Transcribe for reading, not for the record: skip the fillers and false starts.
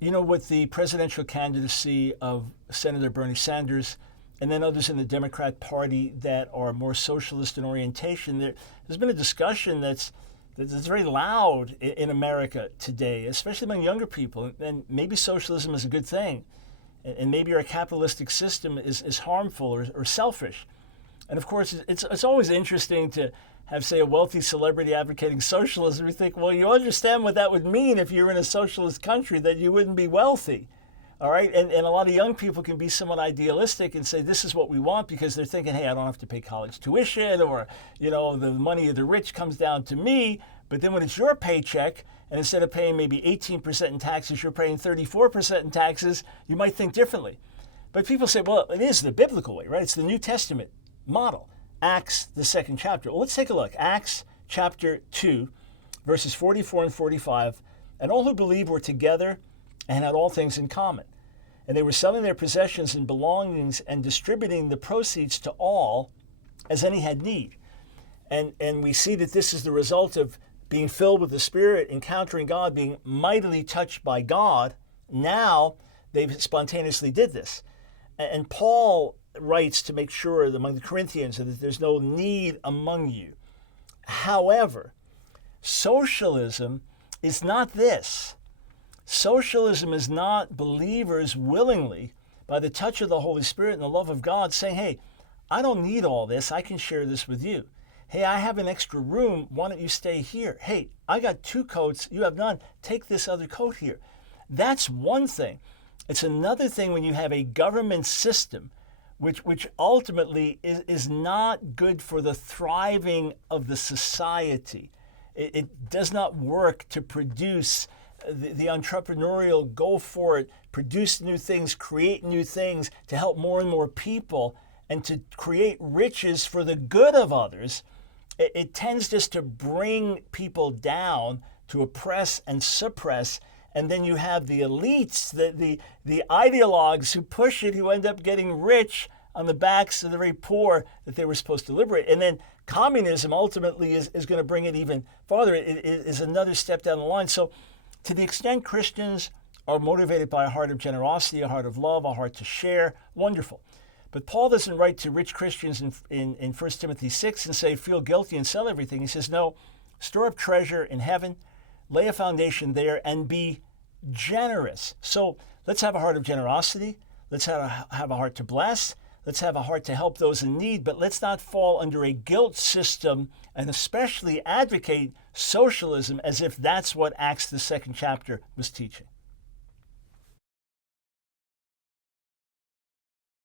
with the presidential candidacy of Senator Bernie Sanders and then others in the Democrat Party that are more socialist in orientation, there's been a discussion that's very loud in America today, especially among younger people. And maybe socialism is a good thing, and maybe our capitalistic system is harmful or selfish. And of course, it's always interesting to have, say, a wealthy celebrity advocating socialism. We think, well, you understand what that would mean if you're in a socialist country, that you wouldn't be wealthy. All right. And a lot of young people can be somewhat idealistic and say, this is what we want, because they're thinking, hey, I don't have to pay college tuition, or, the money of the rich comes down to me. But then when it's your paycheck, and instead of paying maybe 18% in taxes, you're paying 34% in taxes, you might think differently. But people say, well, it is the biblical way, right? It's the New Testament model. Acts, the second chapter. Well, let's take a look. Acts chapter 2, verses 44 and 45. And all who believed were together and had all things in common. And they were selling their possessions and belongings and distributing the proceeds to all as any had need. And we see that this is the result of being filled with the Spirit, encountering God, being mightily touched by God. Now they spontaneously did this. And Paul writes to make sure that among the Corinthians that there's no need among you. However, socialism is not this. Socialism is not believers willingly, by the touch of the Holy Spirit and the love of God, saying, hey, I don't need all this. I can share this with you. Hey, I have an extra room. Why don't you stay here? Hey, I got 2 coats. You have none. Take this other coat here. That's one thing. It's another thing when you have a government system which ultimately is not good for the thriving of the society. It does not work to produce the entrepreneurial, go for it, produce new things, create new things to help more and more people and to create riches for the good of others. It tends just to bring people down, to oppress and suppress. And then you have the elites, the ideologues who push it, who end up getting rich on the backs of the very poor that they were supposed to liberate. And then communism ultimately is going to bring it even farther. It is another step down the line. So to the extent Christians are motivated by a heart of generosity, a heart of love, a heart to share, wonderful. But Paul doesn't write to rich Christians in 1 Timothy 6 and say, feel guilty and sell everything. He says, no, store up treasure in heaven, lay a foundation there, and be generous. So let's have a heart of generosity. Let's have a heart to bless. Let's have a heart to help those in need, but let's not fall under a guilt system and especially advocate socialism as if that's what Acts, the second chapter, was teaching.